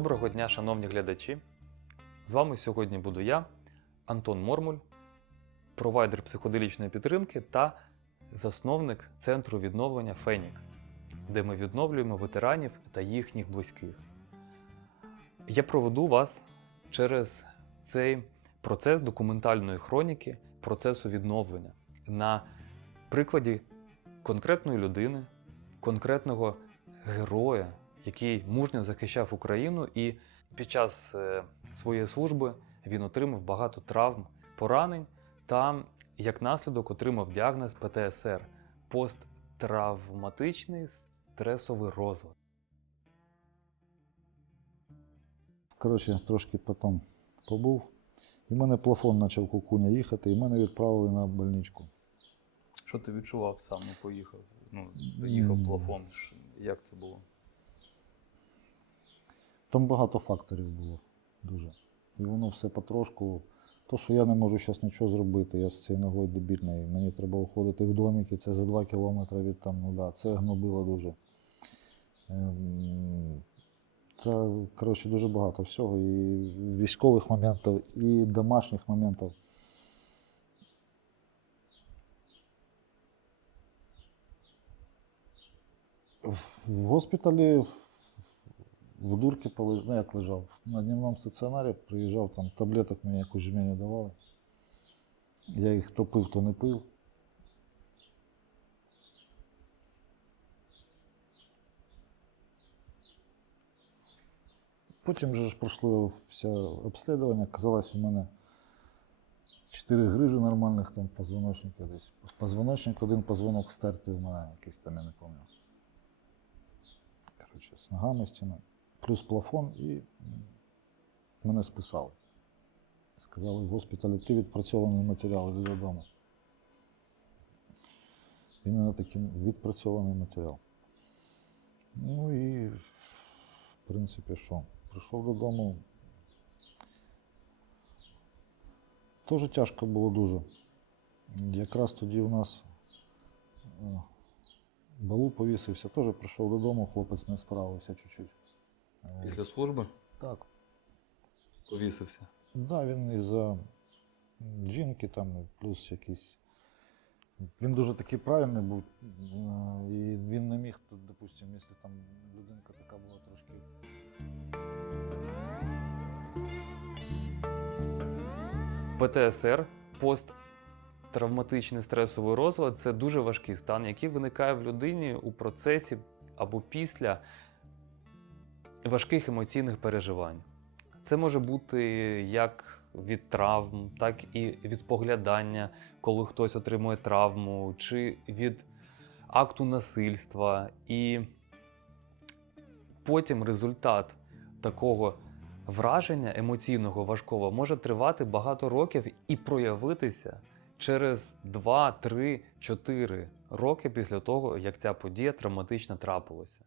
Доброго дня, шановні глядачі! З вами сьогодні буду я, Антон Мормуль, провайдер психоделічної підтримки та засновник центру відновлення Фенікс, де ми відновлюємо ветеранів та їхніх близьких. Я проведу вас через цей процес документальної хроніки процесу відновлення на прикладі конкретної людини, конкретного героя, який мужньо захищав Україну, і під час е, своєї служби він отримав багато травм, поранень та як наслідок отримав діагноз ПТСР посттравматичний стресовий розлад. Коротше, трошки потім побув. І в мене плафон почав кукуня їхати, і мене відправили на больничку. Що ти відчував сам, не поїхав? Ну, доїхав плафон. Як це було? Там багато факторів було дуже. І воно все потрошку. То, що я не можу зараз нічого зробити, я з цією ногою дебільною. Мені треба уходити в домики, це за 2 кілометри від там нуля. Це гнобило дуже. Ем, Це, коротше, дуже багато всього. І військових моментів, і домашніх моментів. В госпіталі в дурки полежав, ну як лежав, на дневному стаціонарі приїжджав, там таблеток мені якусь жменю давали. Я їх то пив, то не пив. Потім вже ж пройшло все обслідування. Казалось, у мене чотири грижі нормальних там в позвоночнику десь. Позвоночник, один позвонок стертий у мене якийсь там, я не пам'ятаю. Коротше, з ногами стіна, плюс плафон і мене списали. Сказали в госпіталі, ти відпрацьований матеріал, іди додому. Іменно таким відпрацьований матеріал. Ну і, в принципі, що? Прийшов додому. Теж тяжко було дуже. Якраз тоді у нас е, балу повісився, теж прийшов додому, хлопець не справився чуть-чуть. Після служби Так. повісився. Так, да, він із-за жінки там, і плюс якийсь. Він дуже такий правильний був. е, І він не міг, допустимо, якщо там людинка така була трошки. ПТСР, посттравматичний стресовий розлад це дуже важкий стан, який виникає в людині у процесі або після важких емоційних переживань. Це може бути як від травм, так і від споглядання, коли хтось отримує травму, чи від акту насильства. І потім результат такого враження емоційного важкого може тривати багато років і проявитися через 2, 3, 4 роки після того, як ця подія травматична трапилася.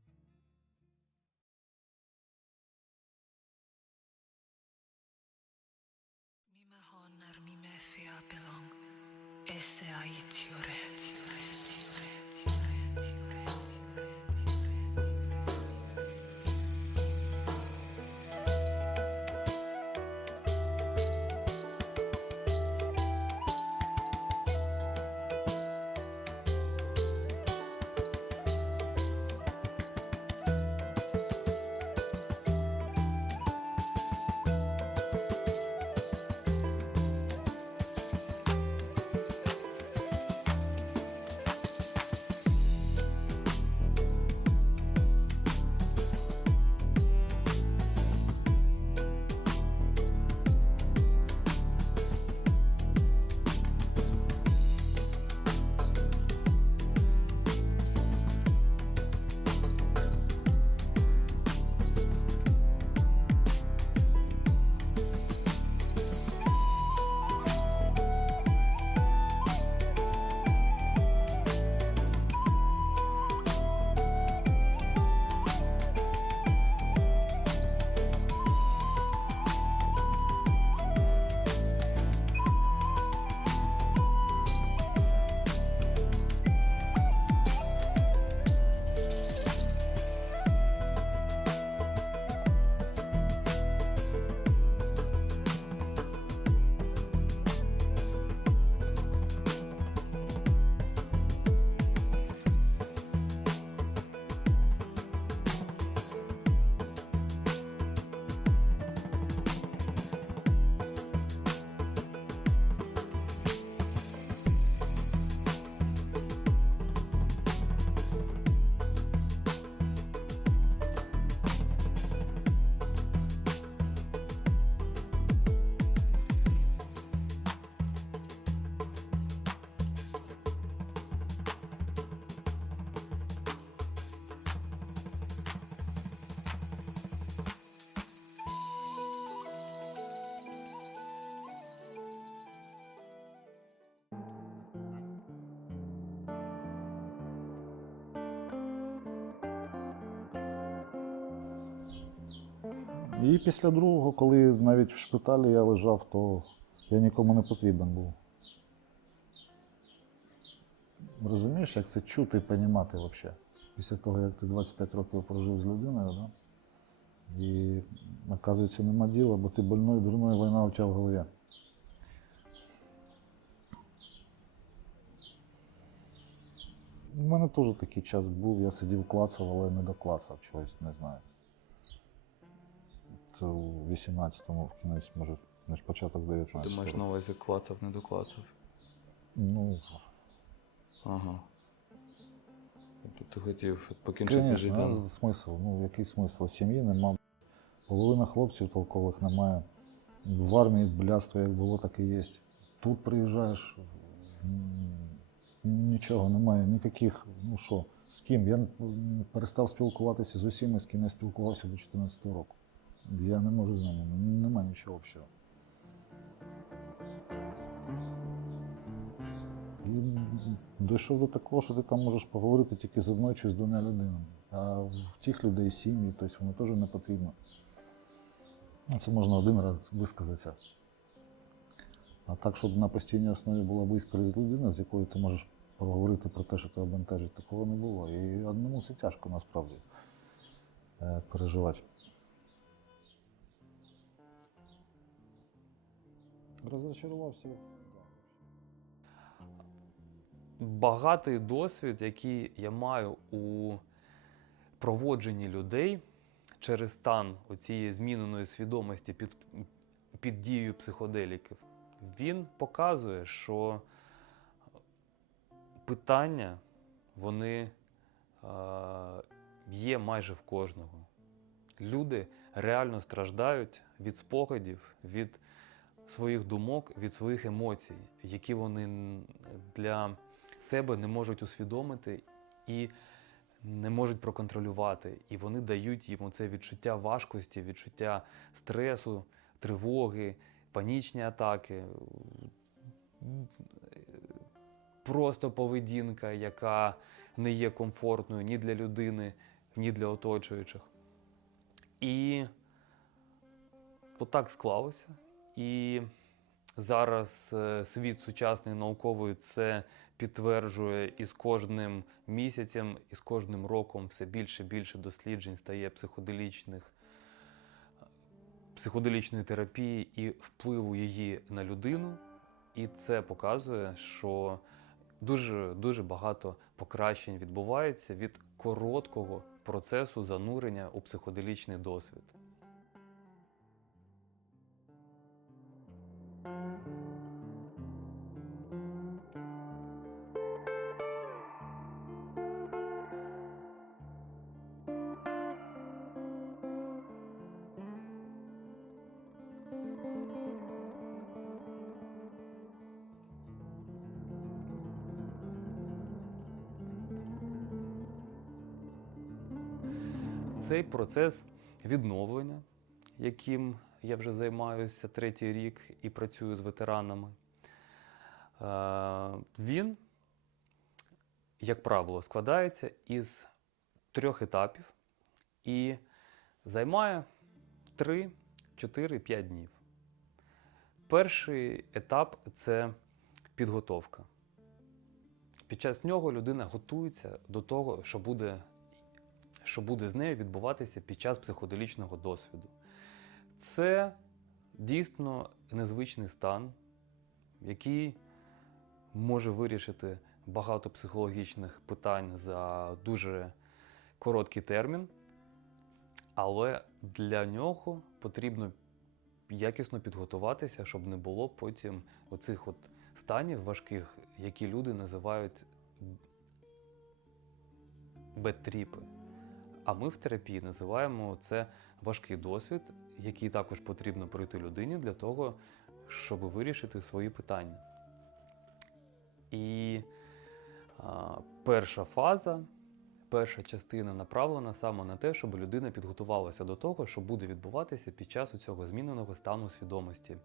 І після другого, коли навіть в шпиталі я лежав, то я нікому не потрібен був. Розумієш, як це чути і понімати взагалі? Після того, як ти 25 років прожив з людиною, да? і оказується, нема діла, бо ти больной, дурной, війна у тебе в голові. У мене теж такий час був, я сидів клацав, але не доклацав чогось, не знаю. Це у 18-му, в кінець, може, на початок 19 Ти маєш на увазі клацав, не доклацав. Ну, Ага. Тобто ти хотів покінчити Конечно, життя. а смисл? Ну, який смисл? Сім'ї нема. Половина хлопців толкових немає. В армії блядство як було, так і є. Тут приїжджаєш, нічого немає, ніяких, ну що, з ким? Я перестав спілкуватися з усіма, з ким я спілкувався до 2014 року. Я не можу з ними, ну, немає нічого общого. І дійшов до такого, що ти там можеш поговорити тільки з одною чи з двома людинами. А в тих людей сім'ї, тобто воно теж не потрібно. Ну, Це можна один раз висказатися. А так, щоб на постійній основі була близька людина, з якою ти можеш поговорити про те, що тебе бентежить, такого не було. І одному це тяжко насправді е, переживати. Розчарувався. Багатий досвід, який я маю у проводженні людей через стан цієї зміненої свідомості під, під дією психоделіків, він показує, що питання вони е, є майже в кожного. Люди реально страждають від спогадів, від своїх думок, від своїх емоцій, які вони для себе не можуть усвідомити і не можуть проконтролювати. І вони дають їм це відчуття важкості, відчуття стресу, тривоги, панічні атаки, просто поведінка, яка не є комфортною ні для людини, ні для оточуючих. І отак склалося. І зараз е, світ сучасний науковий це підтверджує і з кожним місяцем, і з кожним роком все більше і більше досліджень стає психоделічних, психоделічної терапії і впливу її на людину. І це показує, що дуже, дуже багато покращень відбувається від короткого процесу занурення у психоделічний досвід. Цей процес відновлення, яким я вже займаюся третій рік і працюю з ветеранами, е, він, як правило, складається із трьох етапів і займає 3, 4, 5 днів. Перший етап це підготовка. Під час нього людина готується до того, що буде що буде з нею відбуватися під час психоделічного досвіду. Це дійсно незвичний стан, який може вирішити багато психологічних питань за дуже короткий термін, але для нього потрібно якісно підготуватися, щоб не було потім оцих от станів важких, які люди називають бет-тріпи. А ми в терапії називаємо це важкий досвід, який також потрібно пройти людині для того, щоб вирішити свої питання. І а, перша фаза, перша частина направлена саме на те, щоб людина підготувалася до того, що буде відбуватися під час цього зміненого стану свідомості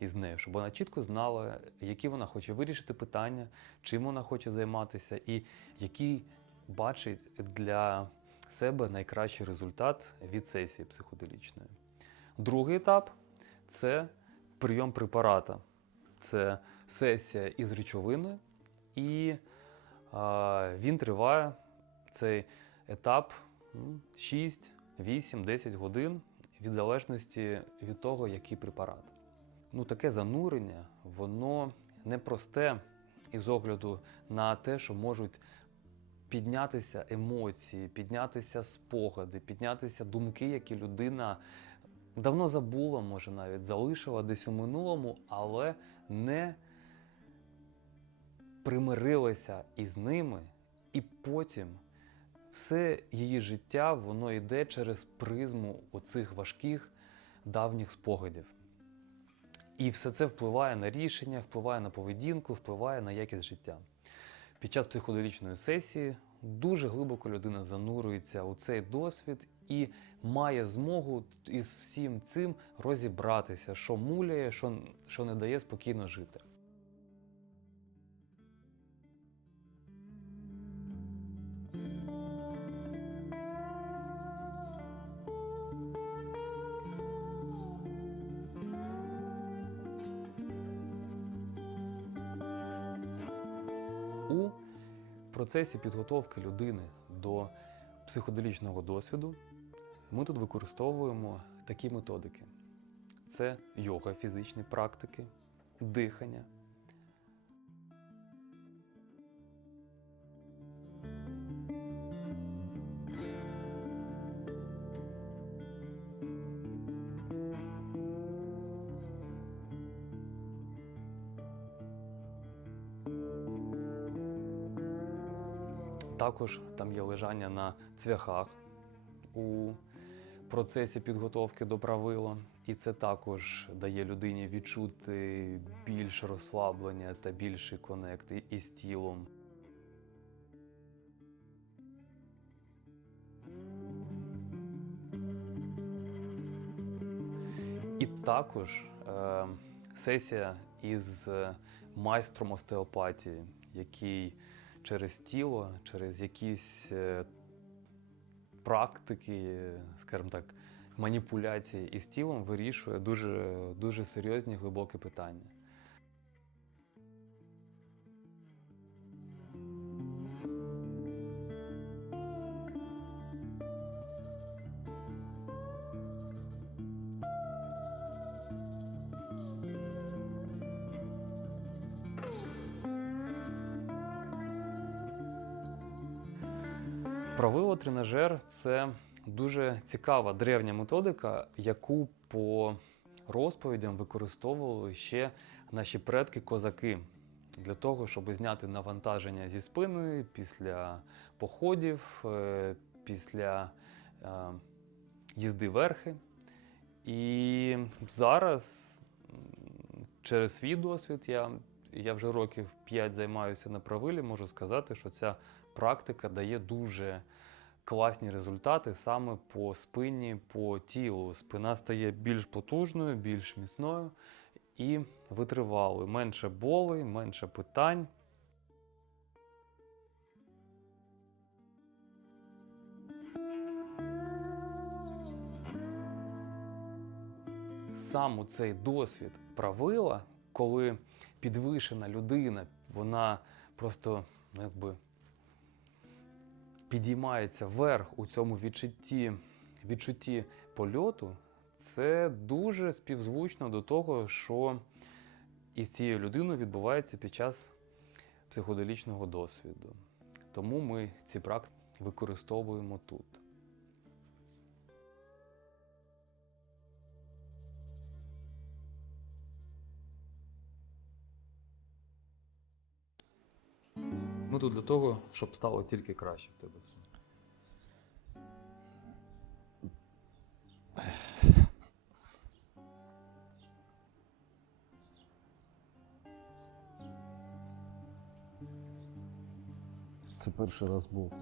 із нею, щоб вона чітко знала, які вона хоче вирішити питання, чим вона хоче займатися, і який бачить для себе найкращий результат від сесії психоделічної. Другий етап це прийом препарата. Це сесія із речовиною, і а, він триває цей етап 6, 8, 10 годин від залежності від того, який препарат. Ну, таке занурення, воно непросте із огляду на те, що можуть піднятися емоції, піднятися спогади, піднятися думки, які людина давно забула, може навіть залишила десь у минулому, але не примирилася із ними, і потім все її життя воно йде через призму оцих важких давніх спогадів. І все це впливає на рішення, впливає на поведінку, впливає на якість життя. Під час психоделічної сесії дуже глибоко людина занурюється у цей досвід і має змогу із всім цим розібратися, що муляє, що, що не дає спокійно жити. Процесі підготовки людини до психоделічного досвіду ми тут використовуємо такі методики: це йога, фізичні практики, дихання. Також там є лежання на цвяхах у процесі підготовки до правила, і це також дає людині відчути більш розслаблення та більший конект із тілом. І також е, сесія із е, майстром остеопатії, який через тіло, через якісь е, практики, скажімо так, маніпуляції із тілом вирішує дуже, дуже серйозні глибокі питання. Це дуже цікава древня методика, яку по розповідям використовували ще наші предки-козаки для того, щоб зняти навантаження зі спини після походів, е, після е, їзди верхи. І зараз через свій досвід я, я вже років 5 займаюся на правилі, можу сказати, що ця практика дає дуже класні результати саме по спині, по тілу. Спина стає більш потужною, більш міцною і витривалою. Менше болей, менше питань. Сам цей досвід правила, коли підвишена людина, вона просто ну, якби підіймається вверх у цьому відчутті, відчутті польоту, це дуже співзвучно до того, що із цією людиною відбувається під час психоделічного досвіду. Тому ми ці практики використовуємо тут. Ми тут для того, щоб стало тільки краще в тебе все. Це перший раз був.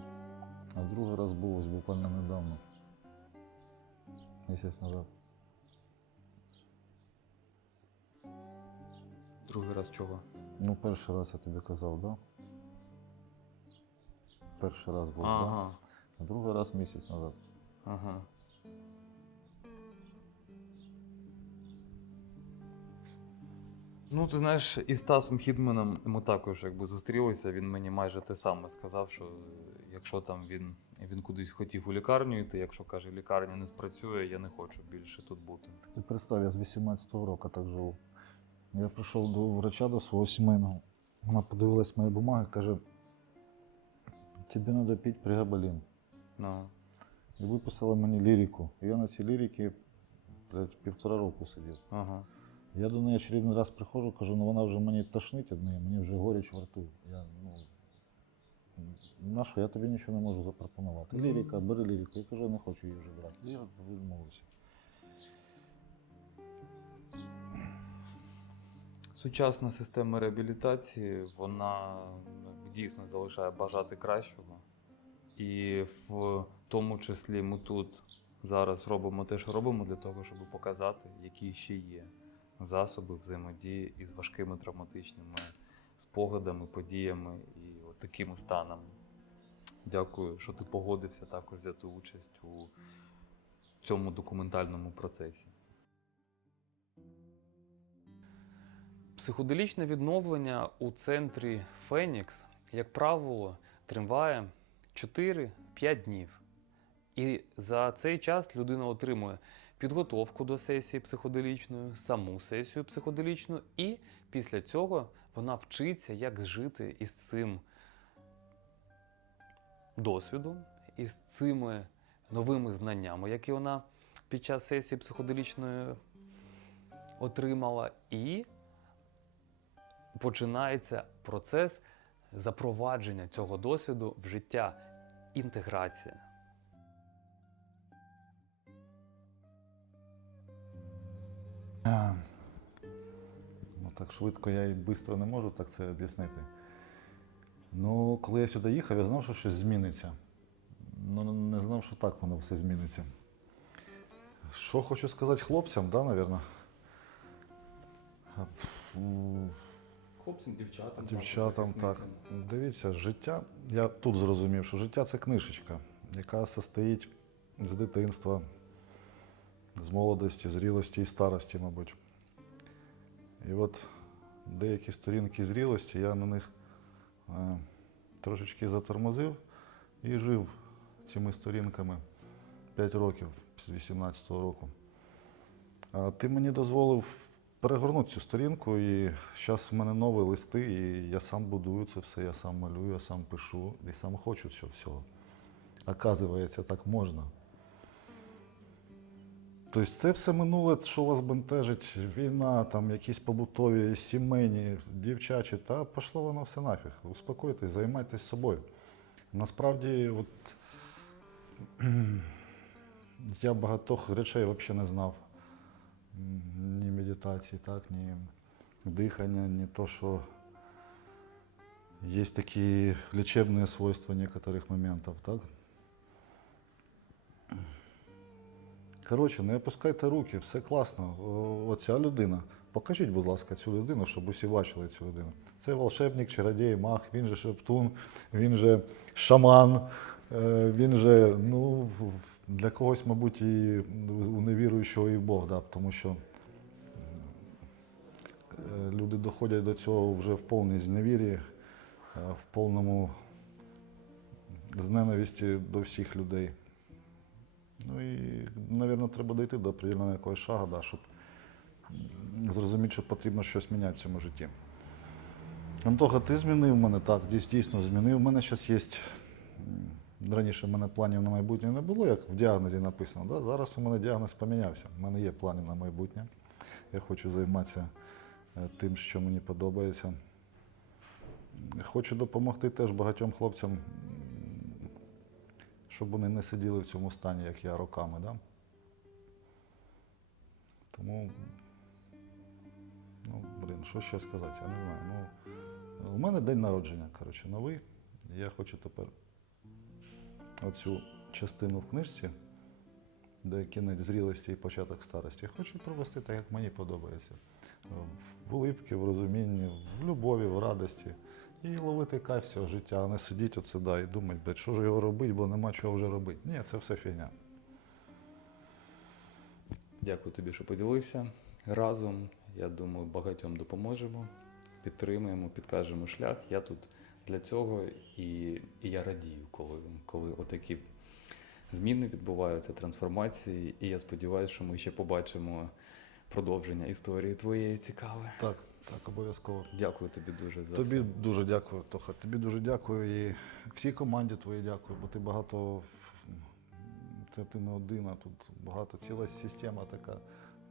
А другий раз був ось буквально недавно. Місяць назад. Другий раз чого? Ну, перший раз я тобі казав, так? Да? перший раз був, Ага. А другий раз місяць назад. Ага. Ну, ти знаєш, із Стасом Хідменом ми також якби зустрілися. Він мені майже те саме сказав, що якщо там він він кудись хотів у лікарню йти, якщо каже, лікарня не спрацює, я не хочу більше тут бути. Ти представ, я з 18-го року так живу. Я прийшов до врача до свого сімейного. Вона подивилась мої бумаги, каже: тобі треба пити пригабалін. Ну, І виписала мені лірику. І я на цій лірики блядь, півтора року сидів. ага. Я до неї очередний раз приходжу, кажу, ну вона вже мені тошнить від неї, мені вже горіч в рту. Я, ну, на що, я тобі нічого не можу запропонувати. Ну. Лірика, бери лірику. Я кажу, я не хочу її вже брати. Я відмовився. Сучасна система реабілітації, вона дійсно залишає бажати кращого. І в тому числі ми тут зараз робимо те, що робимо, для того, щоб показати, які ще є засоби взаємодії із важкими травматичними спогадами, подіями і от такими станами. Дякую, що ти погодився також взяти участь у цьому документальному процесі. Психоделічне відновлення у центрі Фенікс, як правило, триває 4-5 днів. І за цей час людина отримує підготовку до сесії психоделічної, саму сесію психоделічну, і після цього вона вчиться, як жити із цим досвідом, із цими новими знаннями, які вона під час сесії психоделічної отримала. І починається процес запровадження цього досвіду в життя, інтеграція. Ну, так швидко я і швидко не можу так це об'яснити. Ну, коли я сюди їхав, я знав, що щось зміниться. Ну, не знав, що так воно все зміниться. Що хочу сказати хлопцям, да, напевно? Хлопцям, дівчатам, Дівчатам, так. Дивіться, життя. Я тут зрозумів, що життя це книжечка, яка состоїть з дитинства, з молодості, зрілості і старості, мабуть. І от деякі сторінки зрілості, я на них е, трошечки затормозив і жив цими сторінками 5 років з 18-го року. А ти мені дозволив перегорнути цю сторінку, і зараз в мене нові листи, і я сам будую це все, я сам малюю, я сам пишу і сам хочу цього всього. Оказується, так можна. Тобто це все минуле, що вас бентежить, війна, там якісь побутові, сімейні, дівчачі, та пішло воно все нафіг. Успокойтесь, займайтесь собою. Насправді, от, я багатьох речей взагалі не знав. Ні медитації, так, ні дихання, ні то, що є такі лічебні свойства некоторих моментів, так? Коротше, не опускайте руки, все класно. Оця людина. Покажіть, будь ласка, цю людину, щоб усі бачили цю людину. Це волшебник, чародій, маг, він же шептун, він же шаман, е, він же, ну, для когось, мабуть, і у невіруючого і Бог, да, тому що е, люди доходять до цього вже в повній зневірі, е, в повному з до всіх людей. Ну і, мабуть, треба дійти до определеного якогось шагу, да, щоб зрозуміти, що потрібно щось міняти в цьому житті. Антоха, ти змінив мене так, дійс- дійсно змінив. У мене зараз є. Раніше в мене планів на майбутнє не було, як в діагнозі написано. Да? Зараз у мене діагноз помінявся. У мене є плани на майбутнє. Я хочу займатися е, тим, що мені подобається. Хочу допомогти теж багатьом хлопцям, щоб вони не сиділи в цьому стані, як я, роками. Да? Тому, ну, блін, що ще сказати, я не знаю. Ну, у мене день народження, коротше, новий. Я хочу тепер оцю частину в книжці, де кінець зрілості і початок старості, хочу провести так, як мені подобається. В улипці, в розумінні, в любові, в радості. І ловити кайф цього життя, а не сидіти оце да, і думати, блядь, що ж його робити, бо нема чого вже робити. Ні, це все фігня. Дякую тобі, що поділився. разом, я думаю, багатьом допоможемо, підтримаємо, підкажемо шлях. Я тут для цього і, і я радію, коли, коли отакі зміни відбуваються, трансформації. І я сподіваюся, що ми ще побачимо продовження історії твоєї цікавої. Так, так, обов'язково. Дякую тобі дуже за Тобі все. дуже дякую, Тоха. Тобі дуже дякую і всій команді твоїй дякую, бо ти багато. Це ти не один, а тут багато ціла система така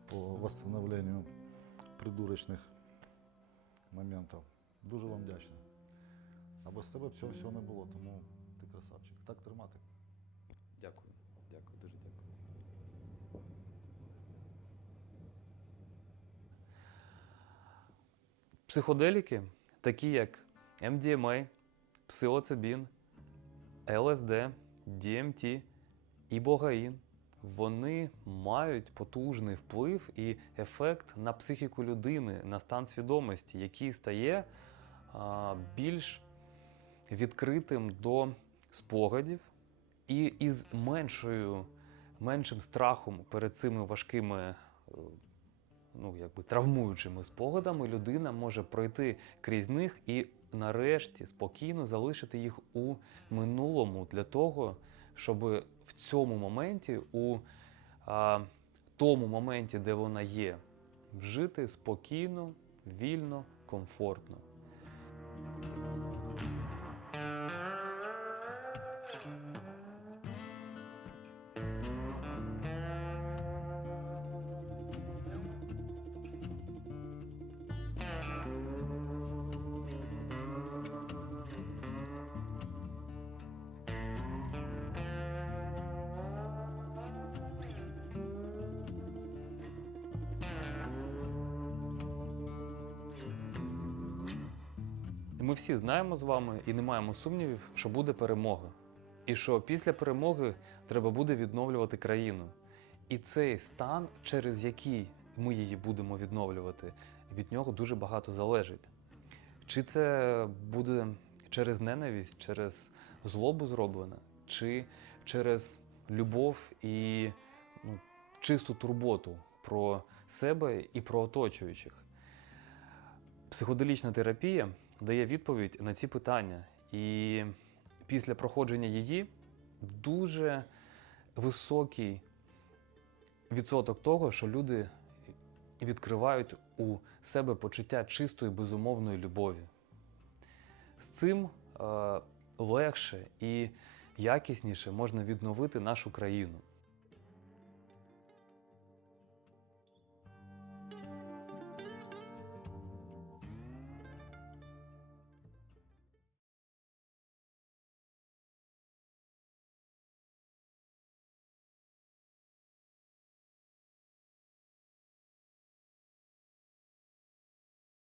по восстановленню придурочних моментів. Дуже вам вдячний. А без тебе б цього всього не було, тому ти красавчик. Так тримати. Дякую, дякую, дуже дякую. Психоделіки, такі як MDMA, псилоцибін, ЛСД, DMT і богаїн, вони мають потужний вплив і ефект на психіку людини, на стан свідомості, який стає а, більш відкритим до спогадів, і із меншою, меншим страхом перед цими важкими, е, ну, якби травмуючими спогадами людина може пройти крізь них і нарешті спокійно залишити їх у минулому для того, щоб в цьому моменті, у а, тому моменті, де вона є, жити спокійно, вільно, комфортно. Ми всі знаємо з вами і не маємо сумнівів, що буде перемога. І що після перемоги треба буде відновлювати країну. І цей стан, через який ми її будемо відновлювати, від нього дуже багато залежить. Чи це буде через ненависть, через злобу зроблено, чи через любов і ну, чисту турботу про себе і про оточуючих. Психоделічна терапія дає відповідь на ці питання. І після проходження її дуже високий відсоток того, що люди відкривають у себе почуття чистої безумовної любові. З цим е, легше і якісніше можна відновити нашу країну.